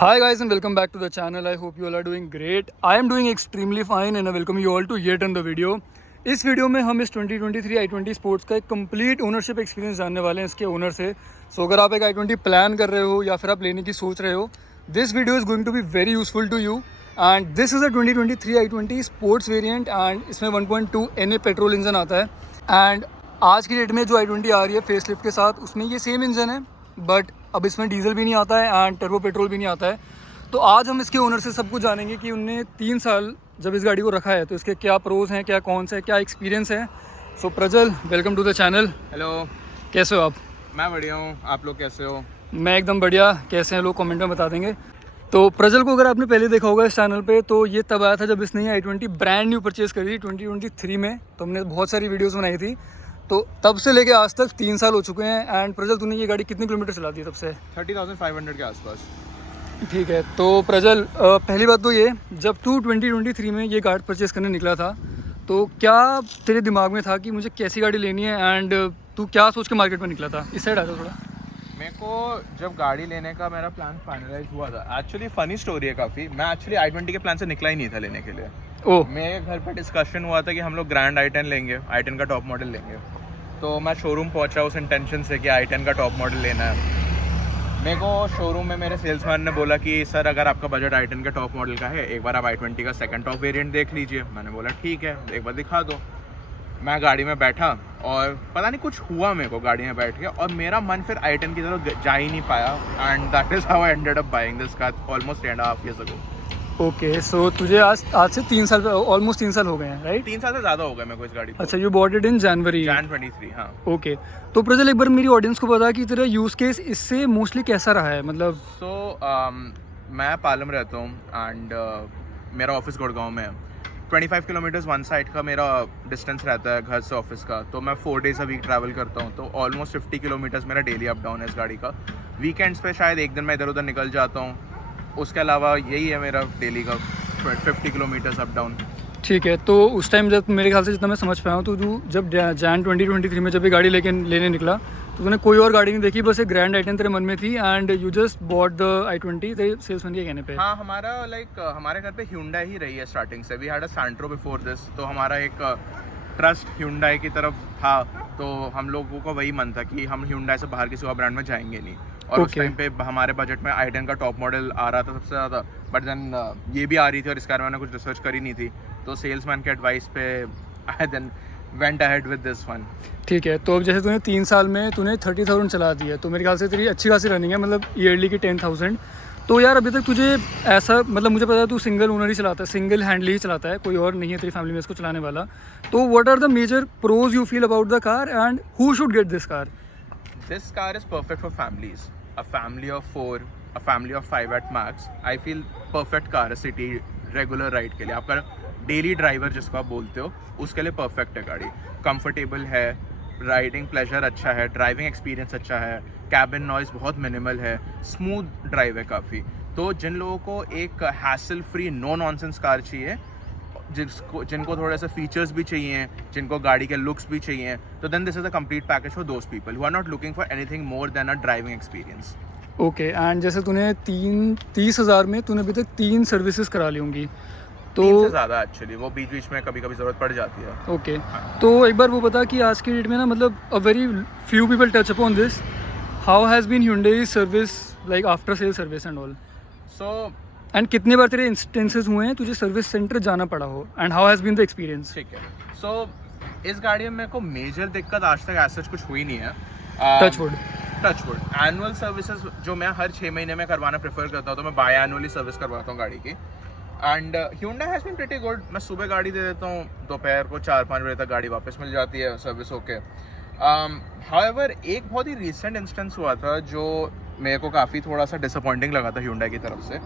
Hi guys and welcome back to the channel. I hope you all are doing great. I am doing extremely fine and I welcome you all to yet another video. इस video में हम इस 2023 i20 sports का एक complete ownership experience जानने वाले हैं इसके ओनर से. सो अगर आप एक i20 प्लान कर रहे हो या फिर आप लेने की सोच रहे हो, this video is going to be very useful to you. And this is a 2023 i20 sports variant and इसमें 1.2 NA पेट्रोल इंजन आता है. एंड आज की डेट में जो i20 आ रही है फेस लिफ्ट के साथ, उसमें ये सेम इंजन है, बट अब इसमें डीजल भी नहीं आता है एंड टर्बो पेट्रोल भी नहीं आता है. तो आज हम इसके ओनर से सब कुछ जानेंगे कि उनने 3 साल जब इस गाड़ी को रखा है तो इसके क्या प्रोज हैं, क्या कौन से, क्या एक्सपीरियंस है. So Prajwal, welcome to the channel. Hello. कैसे हो आप? मैं बढ़िया हूँ, आप लोग कैसे हो? मैं एकदम बढ़िया. कैसे हैं लोग कमेंट में बता देंगे. तो प्रज्वल को अगर आपने पहले देखा होगा इस चैनल पे, तो ये तब आया था जब इसने ये i20 ब्रांड न्यू परचेज़ करी थी 2023 में. तो हमने बहुत सारी वीडियोज़ बनाई थी. तो तब से लेके आज तक 3 साल हो चुके हैं. एंड प्रज्वल, तूने ये गाड़ी कितने किलोमीटर चला दी है तब से? 30,500 के आसपास. ठीक है. तो प्रज्वल, पहली बात तो ये, जब तू 2023 में ये गाड़ी परचेज़ करने निकला था तो क्या तेरे दिमाग में था कि मुझे कैसी गाड़ी लेनी है, एंड तू क्या सोच के मार्केट में निकला था? इस साइड आ जाओ थोड़ा. मेरे को जब गाड़ी लेने का मेरा प्लान फाइनलाइज हुआ था, एक्चुअली फ़नी स्टोरी है काफ़ी. मैं एक्चुअली i20 के प्लान से निकला ही नहीं था लेने के लिए. ओह. मेरे घर पर डिस्कशन हुआ था कि हम लोग ग्रैंड i10 लेंगे, i10 का टॉप मॉडल लेंगे. तो मैं शोरूम पहुंचा उस इंटेंशन से कि i10 का टॉप मॉडल लेना है. मेरे को शोरूम में मेरे सेल्समैन ने बोला कि सर, अगर आपका बजट i10 का टॉप मॉडल का है, एक बार आप i20 का सेकंड टॉप वेरिएंट देख लीजिए. मैंने बोला ठीक है, एक बार दिखा दो. मैं गाड़ी में बैठा और पता नहीं कुछ हुआ मेरे को गाड़ी में बैठ के, और मेरा मन फिर i10 की तरफ जा ही नहीं पाया. And that is how I ended up buying this car almost 3.5 years ago. Okay. So तुझे आज से 3 साल, ऑलमोस्ट 3 साल हो गए हैं, राइट? 3 साल से ज़्यादा हो गए मेरे को इस गाड़ी को. अच्छा, you bought it in January. Jan 23. हाँ. ओके. तो प्रज्वल, एक बार मेरी ऑडियंस को बता कि तेरा यूज़ केस इससे मोस्टली कैसा रहा है, मतलब? मैं पालम रहता हूँ एंड मेरा ऑफिस गुड़गांव में है. 25 किलोमीटर्स वन साइड का मेरा डिस्टेंस रहता है घर से ऑफिस का. तो मैं 4 days a week ट्रैवल करता हूँ. तो ऑलमोस्ट 50 किलोमीटर्स मेरा डेली अप डाउन है इस गाड़ी का. वीकेंड्स पे शायद एक दिन मैं इधर उधर निकल जाता हूँ. उसके अलावा यही है मेरा डेली का 50 किलोमीटर्स अप डाउन. ठीक है. तो उस टाइम जब, मेरे ख्याल से जितना मैं समझ पाया हूँ, तो तू जब Jan 2023 में जब ये गाड़ी लेने निकला तो तूने कोई और गाड़ी नहीं देखी, बस एक ग्रैंड i10 तेरे मन में थी and you just bought the i20 तेरे सेल्समैन के कहने पे. हाँ, हमारा हमारे घर पे Hyundai ही रही है स्टार्टिंग से. We had a Santro before this. तो हमारा एक ट्रस्ट Hyundai की तरफ था. तो हम लोगों को वही मन था कि हम Hyundai से बाहर किसी और ब्रांड में जाएंगे नहीं. और उस टाइम पे हमारे बजट में i10 का टॉप मॉडल आ रहा था सबसे ज़्यादा. बट देन ये भी आ रही थी और इस कारण मैंने कुछ रिसर्च करी नहीं थी. तो सेल्समैन के एडवाइस पे I then went ahead with this one. ठीक है. तो अब जैसे तूने 3 साल में तूने 30,000 चला दी है, तो मेरे ख्याल से तेरी अच्छी खासी रनिंग है, मतलब ईयरली की 10,000. तो यार अभी तक तुझे ऐसा, मतलब मुझे पता है तू सिंगल ओनर ही चलाता है, सिंगल हैंडल ही चलाता है, कोई और नहीं है तेरी फैमिली में इसको चलाने वाला. तो what are the major pros you feel about the car and who should get this car? This car is perfect for families. A family of 4, a family of 5 at max. I feel perfect car है city regular ride के लिए. आपका daily driver जिसको आप बोलते हो, उसके लिए परफेक्ट है गाड़ी. कंफर्टेबल है, राइडिंग प्लेजर अच्छा है, ड्राइविंग एक्सपीरियंस अच्छा है, कैबिन नॉइज़ बहुत मिनिमल है, स्मूथ ड्राइव है काफ़ी. तो जिन लोगों को एक hassle free no nonsense car चाहिए, जिनको थोड़े से फीचर्स भी चाहिए, जिनको गाड़ी के लुक्स भी चाहिए, तो then this is a complete package for those people who are not looking for anything more than a driving experience. Okay. And जैसे तूने 30,000 में तूने अभी तक 3 सर्विसेज करा ली होंगी, तो 3 से ज़्यादा एक्चुअली. वो बीच बीच में कभी कभी ज़रूरत पड़ जाती है. ओके. तो एक बार वो बता कि आज की डेट में ना, मतलब a very few people touch upon this, how has been Hyundai service like after sale service and all? So and कितने बार तेरे इंस्टेंसेस हुए हैं तुझे सर्विस सेंटर जाना पड़ा हो, and how has been the experience? ठीक है. सो इस गाड़ी में मेरे को मेजर दिक्कत आज तक ऐसा कुछ हुई नहीं है. टचवुड. एनुअल सर्विसेज जो मैं हर 6 महीने में करवाना प्रेफर करता हूँ, तो मैं बाय एनुअली सर्विस करवाता हूँ गाड़ी की. And Hyundai has been pretty good. मैं सुबह गाड़ी दे देता हूँ, दोपहर को 4-5 बजे तक गाड़ी वापस मिल जाती है सर्विस होके. हाउएवर एक बहुत ही रिसेंट इंस्टेंस हुआ था जो मेरे को काफ़ी थोड़ा सा डिसअपॉइंटिंग लगा था Hyundai की तरफ से.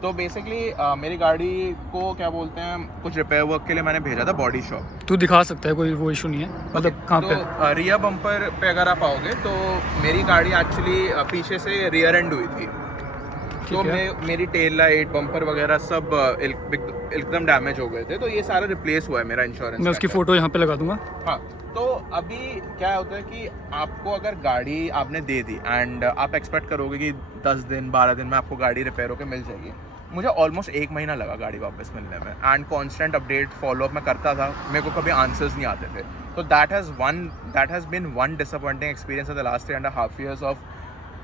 तो बेसिकली मेरी गाड़ी को क्या बोलते हैं, कुछ रिपेयर वर्क के लिए मैंने भेजा था बॉडी शॉप. तू दिखा सकता है, कोई वो इशू नहीं है, मतलब कहाँ पे? तो रियर बम्पर पे अगर आप आओगे तो मेरी गाड़ी एक्चुअली पीछे से रियर एंड हुई थी. तो मेरी टेल लाइट, बम्पर वगैरह सब एकदम डैमेज हो गए थे. तो ये सारा रिप्लेस हुआ है मेरा इंश्योरेंस. मैं उसकी फ़ोटो यहाँ पे लगा दूंगा. हाँ. तो अभी क्या होता है कि आपको अगर गाड़ी आपने दे दी एंड आप एक्सपेक्ट करोगे कि 10 दिन 12 दिन में आपको गाड़ी रिपेयर होकर मिल जाएगी। मुझे ऑलमोस्ट 1 महीना लगा गाड़ी वापस मिलने में एंड कॉन्स्टेंट अपडेट फॉलोअप मैं करता था, मेरे को कभी आंसर्स नहीं आते थे। तो that has been one disappointing experience in the last 3.5 years of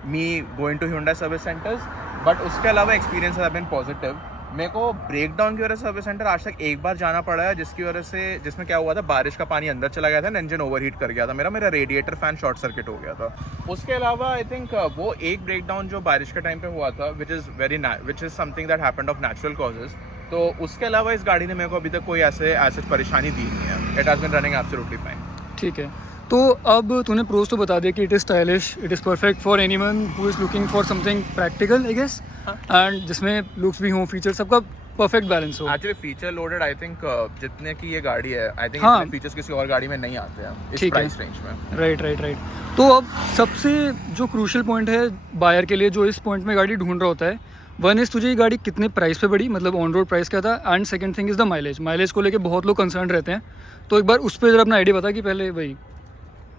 me going to Hyundai service centres. But उसके अलावा एक्सपीरियंस हैव बीन पॉजिटिव। मेरे को ब्रेक डाउन की वजह से सर्विस सेंटर आज तक एक बार जाना पड़ा है, जिसमें क्या हुआ था, बारिश का पानी अंदर चला गया था, इंजन ओवरहीट कर गया था, मेरा रेडिएटर फैन शॉर्ट सर्किट हो गया था। उसके अलावा आई थिंक वो एक ब्रेक डाउन जो बारिश के टाइम पे हुआ था which is something that happened of natural causes. तो उसके अलावा इस गाड़ी ने मेरे को अभी तक कोई ऐसे परेशानी दी नहीं है। It has been running absolutely fine. ठीक है, तो अब तूने प्रोज तो बता दिया कि it is stylish, it is perfect for anyone who is looking for something practical I guess, and जिसमें लुक्स भी हों, फीचर सबका परफेक्ट बैलेंस हो। Actually feature loaded I think जितने की ये गाड़ी है, आई थिंक हाँ, इतने फीचर्स किसी और गाड़ी में नहीं आते हैं इस ठीक है, प्राइस रेंज में। राइट। तो अब सबसे जो क्रूशियल पॉइंट है बायर के लिए, जो इस पॉइंट में गाड़ी ढूंढ रहा होता है, वन इज़ तुझे ये गाड़ी कितने प्राइस पे पड़ी, मतलब ऑन रोड प्राइस क्या था, and second thing is the mileage को लेके बहुत लोग कंसर्न रहते हैं। तो एक बार उस पर जरा अपना आइडिया बता कि पहले भाई।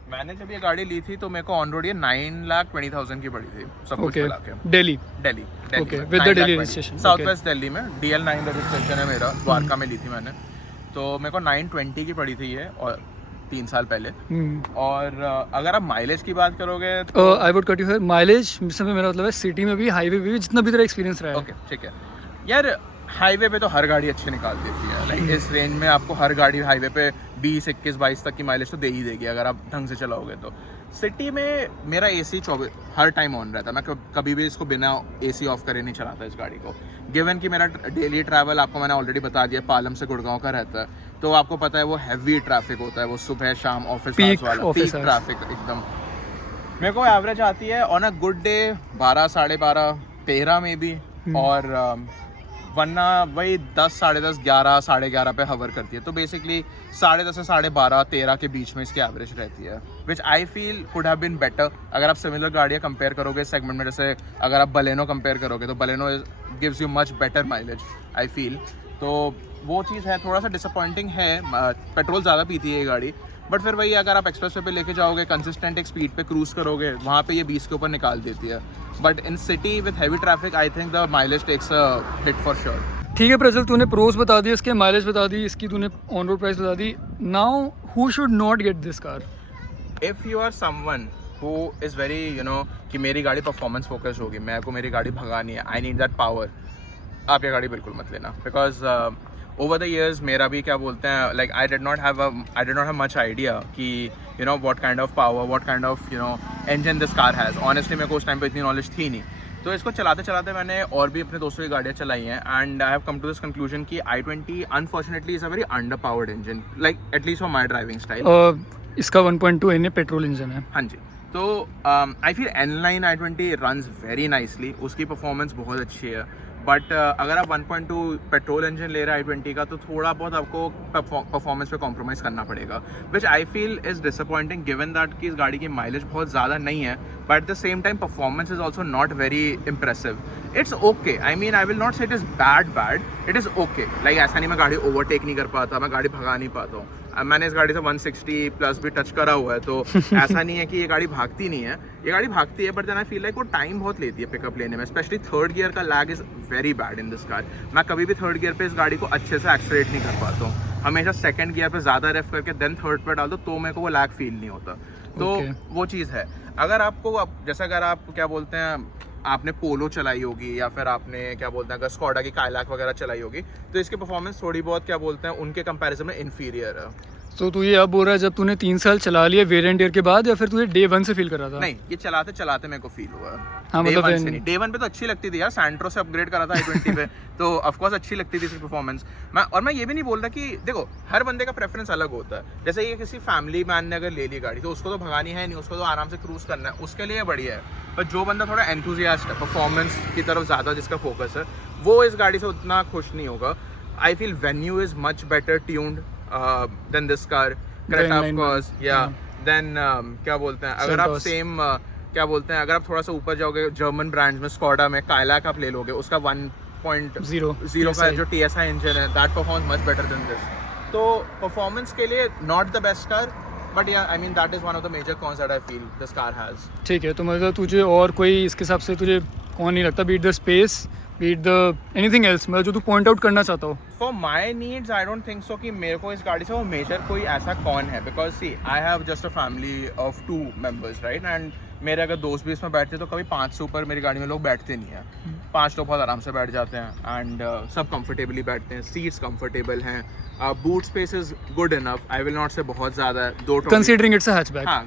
मैंने जब ये गाड़ी ली थी तो मेरे को ऑन रोड ये 9,20,000 की पड़ी थी सब कुछ मिला के। Delhi okay, with the Delhi registration, south okay. West Delhi में DL9 रजिस्ट्रेशन है मेरा, द्वारका में ली थी मैंने। तो मेरे को 920 की पड़ी थी ये, और 3 साल पहले। और अगर आप माइलेज की बात करोगे तो I would cut you here, mileage से मेरा मतलब है सिटी में भी हाईवे पे भी जितना भी तेरा एक्सपीरियंस रहा है। ओके ठीक है यार, हाईवे पे तो हर गाड़ी अच्छी निकाल देती है। लाइक इस रेंज में आपको हर गाड़ी हाईवे पे 20, 21, 22 तक की माइलेज तो दे ही देगी अगर आप ढंग से चलाओगे तो। सिटी में मेरा AC 24 हर टाइम ऑन रहता है, मैं कभी भी इसको बिना AC ऑफ करे नहीं चलाता इस गाड़ी को। गिवन कि मेरा डेली ट्रैवल आपको मैंने ऑलरेडी बता दिया, पालम से गुड़गांव का रहता है, तो आपको पता है वो हैवी ट्रैफिक होता है, वो सुबह शाम ऑफिस वाला पीक ट्रैफिक एकदम। मेरे को एवरेज आती है ऑन अ गुड डे 12, 12.5, 13 में भी, और वरना वही 10, 10:30, 11, 11:30 पे हवर करती है। तो बेसिकली 10:30 से 12:30, 13 के बीच में इसकी एवरेज रहती है, which I feel could have been better. अगर आप सिमिलर गाड़ियाँ कंपेयर करोगे इस सेगमेंट में, जैसे अगर आप बलेनो कंपेयर करोगे तो Baleno gives you much better mileage I feel. तो वो चीज़ है, थोड़ा सा डिसअपॉइंटिंग है, पेट्रोल ज़्यादा पीती है ये गाड़ी। बट फिर वही, अगर आप एक्सप्रेस वे पे लेके जाओगे, कंसिस्टेंट एक स्पीड पे क्रूज करोगे, वहाँ पे ये 20 के ऊपर निकाल देती है। But in city with heavy traffic I think the mileage takes a hit for sure. ठीक है प्रज्वल, तूने प्रोज बता दिए, इसके माइलेज बता दी, इसकी तूने ऑन रोड प्राइस बता दी। Now who should not get this car? If you are someone who is very कि मेरी गाड़ी परफॉर्मेंस फोकस होगी, मेरे को मेरी गाड़ी भगानी है, आई नीड दैट पावर, आप ये गाड़ी बिल्कुल मत लेना। बिकॉज ओवर द ईयर्स मेरा भी क्या बोलते हैं, like I did not have much idea कि what kind of power, what kind of engine this car has. Honestly मेरे को उस टाइम पे इतनी नॉलेज थी नहीं। तो इसको चलाते चलाते मैंने और भी अपने दोस्तों की गाड़ियाँ चलाई हैं, and I have come to this conclusion कि i20 unfortunately is a very under powered engine, like at least for my driving style. इसका 1.2 एन पेट्रोल इंजन है। हाँ जी, तो I feel N9 i20 runs very nicely, उसकी performance बहुत अच्छी है। बट अगर आप 1.2 पेट्रोल इंजन ले रहे हैं i20 का, तो थोड़ा बहुत आपको परफॉर्मेंस पे कॉम्प्रोमाइज़ करना पड़ेगा, which I feel is disappointing given that कि इस गाड़ी की माइलेज बहुत ज़्यादा नहीं है, but at the same time performance is also not very impressive. It's okay, I mean I will not say it is bad, it is okay. Like ऐसा नहीं मैं गाड़ी ओवरटेक नहीं कर पाता, मैं गाड़ी भगा नहीं पाता हूँ। मैंने इस गाड़ी से 160 प्लस भी टच करा हुआ है, तो ऐसा नहीं है कि ये गाड़ी भागती नहीं है, ये गाड़ी भागती है, but then I feel like वो टाइम बहुत लेती है पिकअप लेने में। स्पेशली थर्ड गियर का lag is very bad in this car. मैं कभी भी थर्ड गियर पे इस गाड़ी को अच्छे से एक्सलेरेट नहीं कर पाता हूँ, हमेशा सेकंड गियर पे ज़्यादा रेफ करके देन थर्ड पे डाल दो, तो मेरे को वो लैग फील नहीं होता। तो वो चीज़ है। अगर आपको जैसे अगर आप क्या बोलते हैं, आपने पोलो चलाई होगी, या फिर आपने क्या बोलते हैं अगर स्कॉडा की काइलैक वगैरह चलाई होगी, तो इसकी परफॉर्मेंस थोड़ी बहुत क्या बोलते हैं उनके कंपैरिजन में इन्फीरियर है। तो तू ये अब बोल रहा है जब तूने 3 साल चला लिया वेरिएंट ईयर के बाद, या फिर तू ये डे 1 से फील कर रहा था? नहीं, ये चलाते चलाते मेरे को फील हुआ। हाँ, मतलब डे 1 पे तो अच्छी लगती थी यार, सैंट्रो से अपग्रेड करा था i20 पे, तो ऑफ कोर्स अच्छी लगती थी इसकी परफॉर्मेंस। मैं ये भी नहीं बोल रहा कि देखो हर बंदे का प्रेफरेंस अलग होता है। जैसे ये किसी फैमिली मैन ने अगर ले ली गाड़ी, तो उसको तो भगानी है नहीं, उसको तो आराम से क्रूज करना है, उसके लिए बढ़िया है। पर जो बंदा थोड़ा एंथुजियास्ट है, परफॉर्मेंस की तरफ ज़्यादा जिसका फोकस है, वो इस गाड़ी से उतना खुश नहीं होगा। I feel Venue is much better tuned than this car, Creta of course, yeah. Then क्या बोलते हैं, अगर आप सेम क्या बोलते हैं, अगर आप थोड़ा सा ऊपर जाओगे जर्मन ब्रांड्स में, स्कॉडा में काइलैक आप ले लोगे, उसका 1.0 का जो TSI इंजन है, that performs much better than this. तो परफॉर्मेंस के लिए not the best car, But yeah, I mean that is one of the major cons that I feel this car has. ठीक है, तो मतलब तुझे और कोई इसके हिसाब से तुझे कौन नहीं लगता, beat the space, beat the anything else, मतलब जो तू पॉइंट आउट करना चाहता हो? For my needs, I don't think so कि मेरे को इस गाड़ी से वो मेजर कोई ऐसा कौन है, because see, I have just a family of 2 members, right? And मेरे अगर दोस्त भी इसमें बैठते तो कभी 5 से ऊपर मेरी गाड़ी में लोग बैठते नहीं हैं. 5 लोग बहुत आराम से बैठ जाते हैं एंड सब कंफर्टेबली बैठते हैं, सीट्स कंफर्टेबल हैं, boot space is good enough, I will not से बहुत ज़्यादा है. 2 कंसीडरिंग इट्स अ हैचबैक. हाँ,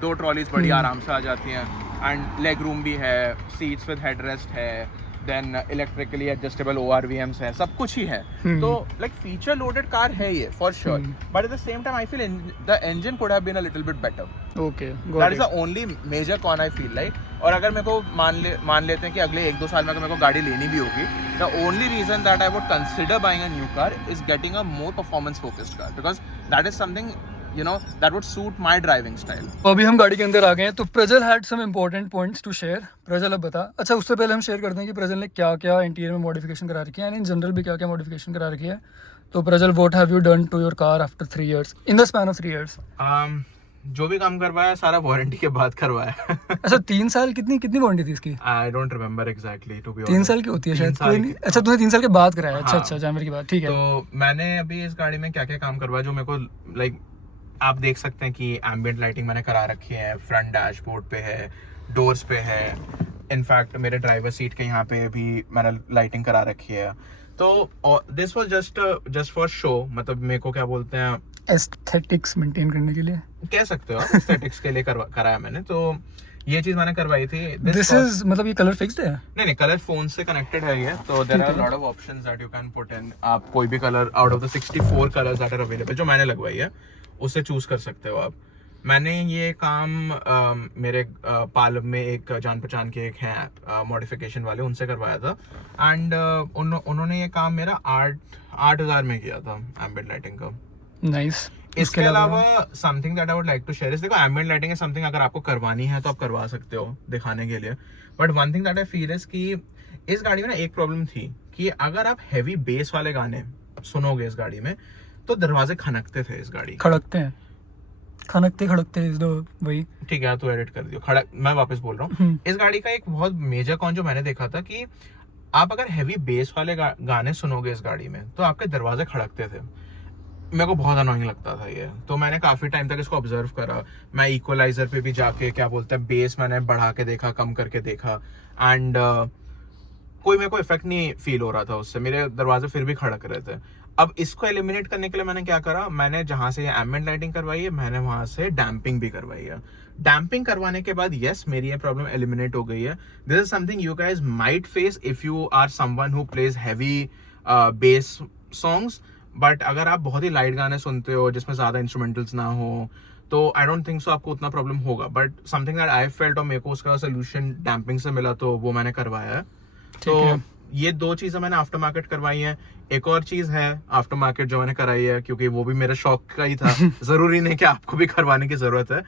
दो ट्रॉलीज बड़ी आराम से आ जाती हैं एंड लेग रूम भी है, सीट्स विद हेडरेस्ट है, देन इलेक्ट्रिकली एडजस्टेबल ORVMs है, सब कुछ ही है. तो लाइक फीचर लोडेड कार है ये for sure, but at the same time I feel the engine could have been a little bit better. Okay, that is the only major con I feel like. और अगर मेरे को मान लेते हैं कि अगले 1-2 साल में अगर मेरे को गाड़ी लेनी भी होगी, the only reason that I would consider buying a new car is getting a more performance focused car, because that is something you know that would suit my driving style. तो अभी हम गाड़ी के अंदर आ गए हैं, तो Prajal had some important points to share. Prajal अब बता. अच्छा, उससे पहले हम शेयर करते हैं कि प्रजल ने क्या क्या इंटीरियर में मॉडिफिकेशन करा रखी है एंड इन जनरल भी क्या क्या मॉडिफिकेशन करा रखी है. तो Prajal, what have you done to your car after 3 years, in the span of 3 years? जो भी काम करवाया सारा वारंटी के बाद करवाया. अच्छा, 3 साल कितनी वारंटी थी इसकी? I don't remember exactly to be 3 साल की होती है शायद, कोई नहीं. अच्छा, तूने 3 साल के बाद कराया? अच्छा, जानवर की बात, ठीक है. तो मैंने अभी इस गाड़ी में क्या क्या काम करवाया जो मेरे को लाइक आप देख सकते हैं कि एम्बिएंट लाइटिंग मैंने करा रखी है, फ्रंट डैशबोर्ड पे है, डोर्स पे है, इनफैक्ट मेरे ड्राइवर सीट के यहाँ पे भी मैंने लाइटिंग करा रखी है. तो this was just for show, मतलब मेरे को क्या बोलते हैं, एस्थेटिक्स मेंटेन करने के लिए कह सकते हो, एस्थेटिक्स के लिए कराया मैंने. तो ये चीज मैंने करवाई थी. दिस इज मतलब ये कलर फिक्स्ड है? नहीं, कलर फोन से कनेक्टेड है ये. तो there are lot of options that you can put in. आप कोई भी colour out of the 64 colours that are available जो मैंने लगवाई है उससे चूज कर सकते हो आप. मैंने ये काम मेरे पालम में एक जान पहचान के एक हैं मॉडिफिकेशन वाले, उनसे करवाया था. एंड उन्होंने ये काम मेरा 8,000 में किया था एम्बिएंट लाइटिंग का. नाइस. इसके अलावा something that I would like to share is, देखो एम्बिएंट लाइटिंग है समथिंग अगर आपको करवानी है तो आप करवा सकते हो दिखाने के लिए. But one thing that I feel is कि इस गाड़ी में ना एक प्रॉब्लम थी कि अगर आप हैवी बेस वाले गाने सुनोगे इस गाड़ी में तो दरवाजे खनकते थे. इस गाड़ी खनकते इस दो वही. ठीक है, तो एडिट कर दियो. मैं वापस बोल रहा हूँ. इस गाड़ी का एक बहुत मेजर कॉन जो मैंने देखा था कि आप अगर हैवी बेस वाले गाने सुनोगे इस गाड़ी में तो आपके दरवाजे खड़कते थे. मेरे को बहुत अनोइंग लगता था ये. तो मैंने काफी टाइम तक इसको ऑब्जर्व करा. मैं इक्वलाइजर पे भी जाके क्या बोलते हैं बेस मैंने बढ़ा के देखा, कम करके देखा, एंड कोई मेरे को इफेक्ट नहीं फील हो रहा था उससे. मेरे दरवाजे फिर भी खड़क रहे थे. अब इसको एलिमिनेट करने के लिए मैंने क्या करा, मैंने जहां से एम्बिएंट लाइटिंग करवाई है मैंने वहां से डैम्पिंग भी करवाई है. डैम्पिंग करवाने के बाद यस मेरी ये प्रॉब्लम एलिमिनेट हो गई है. This is something you guys might face if you are someone who plays heavy bass songs. But अगर आप बहुत ही लाइट गाने सुनते हो जिसमें ज्यादा इंस्ट्रूमेंटल्स ना हो तो आई डोंट थिंक सो आपको उतना प्रॉब्लम होगा. But something that I felt और मेरे को उसका सोल्यूशन डैम्पिंग से मिला तो वो मैंने करवाया है. तो ये 2 चीजें मैंने आफ्टर मार्केट करवाई हैं. एक और चीज है आफ्टर मार्केट जो मैंने कराई है क्योंकि वो भी मेरा शौक का ही था. जरूरी नहीं कि आपको भी करवाने की जरूरत है.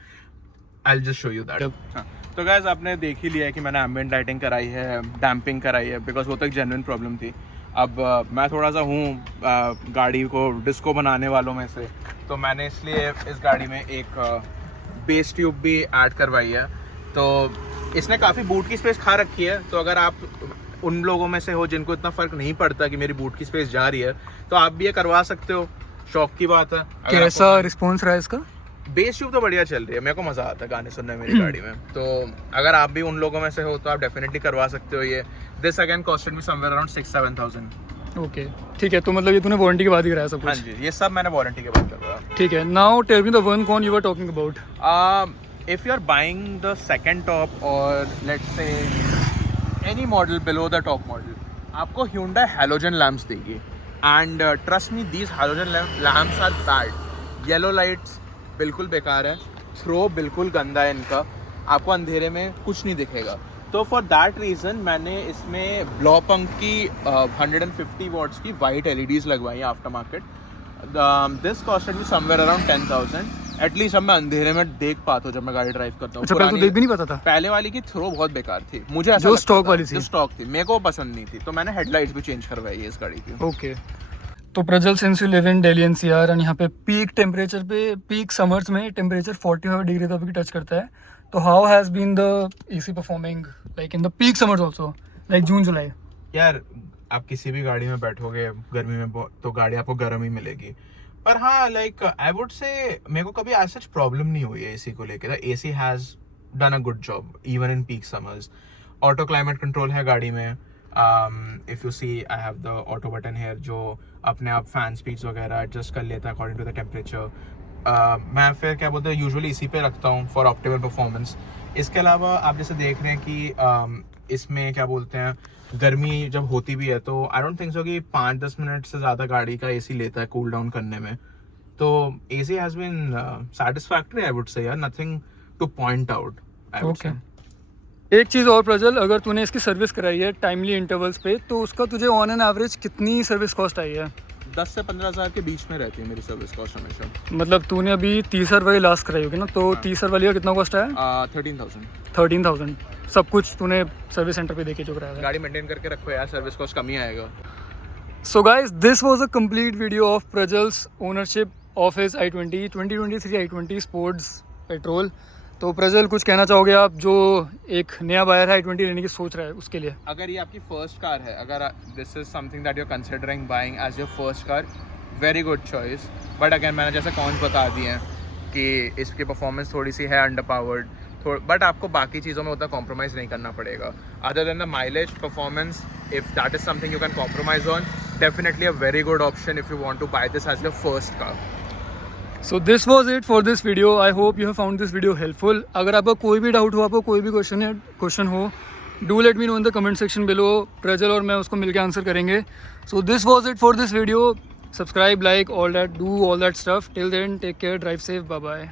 I will just show you that. तो गाइस आपने देख ही लिया है कि मैंने एम्बिएंट लाइटिंग कराई है, डैम्पिंग कराई है, बिकॉज वो तो एक जेन्युइन प्रॉब्लम थी. अब मैं थोड़ा सा हूँ गाड़ी को डिस्को बनाने वालों में से, तो मैंने इसलिए इस गाड़ी में एक बेस ट्यूब भी ऐड करवाई है. तो इसने काफ़ी बूट की स्पेस खा रखी है. तो अगर आप उन लोगों में से हो जिनको इतना फ़र्क नहीं पड़ता कि मेरी बूट की स्पेस जा रही है तो आप भी ये करवा सकते हो. शौक की बात है. कैसा रिस्पॉन्स रहा है इसका? बेस ट्यूब तो बढ़िया चल रही है. मेरे को मज़ा आता है गाने सुनने में मेरी गाड़ी में. तो अगर आप भी उन लोगों में से हो तो आप डेफिनेटली करवा सकते हो ये. This again costed me somewhere around 6-7,000. Okay, ठीक है. तो मतलब ये तूने वारंटी के बाद ही कराया सब कुछ? हाँ जी, ये सब मैंने वारंटी के बाद करवाया. ठीक है. Now tell me the one con you were talking about. If you are buying the second top और let's say any model below the top model, आपको Hyundai हैलोजन लैम्प्स देगी. And trust me these halogen lamps are bad. Yellow lights बिल्कुल बेकार है. Throw बिल्कुल गंदा है इनका. आपको अंधेरे में कुछ नहीं दिखेगा. तो फॉर दैट रीज़न मैंने इसमें ब्लॉपंक की 150 वॉट्स की वाइट LEDs लगवाई है after market. This costed me somewhere around 10,000. At least अब मैं अंधेरे में देख पाता हूँ जब मैं गाड़ी ड्राइव करता हूँ. अच्छा, पहले तो देख भी नहीं पाता था? पहले वाली की थ्रो बहुत बेकार थी. मुझे ऐसा जो स्टॉक वाली थी? जो स्टॉक थी मेरे को पसंद नहीं थी. तो मैंने हेडलाइट्स भी चेंज करवाई है इस गाड़ी की. ओके. तो Prajwal, since you live in Delhi NCR and यहाँ पे पीक समर्स में टेम्परेचर 45 डिग्री तक भी टच करता है, तो how has been the AC performing like in the peak summers also, like June July? यार आप किसी भी गाड़ी में बैठोगे गर्मी में तो गाड़ी आपको गर्म ही मिलेगी, पर हाँ लाइक आई वुड से मेरे को कभी ऐसा सच प्रॉब्लम नहीं हुई है एसी को लेकर. AC has done a good job even in peak summers. Auto climate control है गाड़ी में. If you see I have the auto button here जो अपने आप फैन स्पीड्स वगैरह एडजस्ट कर लेता है अकॉर्डिंग टू द टेम्परेचर. मैं फिर क्या बोलते हैं यूजुअली इसी पे रखता हूँ फॉर ऑप्टिमल परफॉर्मेंस. इसके अलावा आप जैसे देख रहे हैं कि इसमें क्या बोलते हैं गर्मी जब होती भी है तो आई डोंट थिंक सो कि 5-10 मिनट से ज़्यादा गाड़ी का एसी लेता है कूल डाउन करने में. तो AC has been satisfactory I would say यार, nothing to point out I would say. एक चीज़ और प्रज्वल, अगर तूने इसकी सर्विस कराई है टाइमली इंटरवल्स पे तो उसका तुझे ऑन एन एवरेज कितनी सर्विस कॉस्ट आई है? 10 से 15 हज़ार के बीच में रहती है मेरी सर्विस कॉस्ट हमेशा. मतलब तूने अभी 30,000 वाली लास्ट कराई होगी ना, तो 30,000 वाली का कितना कॉस्ट आया? 13,000. 13,000 सब कुछ तूने सर्विस सेंटर पे देखे जो कराया है. गाड़ी मेंटेन करके रखो यार, सर्विस कॉस्ट कम ही आएगा. So guys, this was a complete video of Prajwal's ownership of his i20 2023 i20 Sports Petrol. तो प्रज्वल, कुछ कहना चाहोगे आप जो एक नया बायर है i20 लेने की सोच रहा है उसके लिए? अगर ये आपकी फर्स्ट कार है, अगर this is something that you are considering buying as your first car, very good choice. But again मैंने जैसे कॉन्स बता दिए हैं कि इसकी परफॉर्मेंस थोड़ी सी है अंडर पावर्ड, बट आपको बाकी चीज़ों में उतना कॉम्प्रोमाइज़ नहीं करना पड़ेगा. Other than the mileage performance, if that is something you can compromise on, definitely a very good option if you want to buy this as your first car. So this was it for this video. I hope you have found this video helpful. अगर आपका कोई भी doubt हो, आपको कोई भी question हो, do let me know in the comment section below. Prajwal और मैं उसको मिलकर आंसर करेंगे. So this was it for this video. Subscribe, like, all that, do all that stuff. Till then, take care, drive safe, bye bye.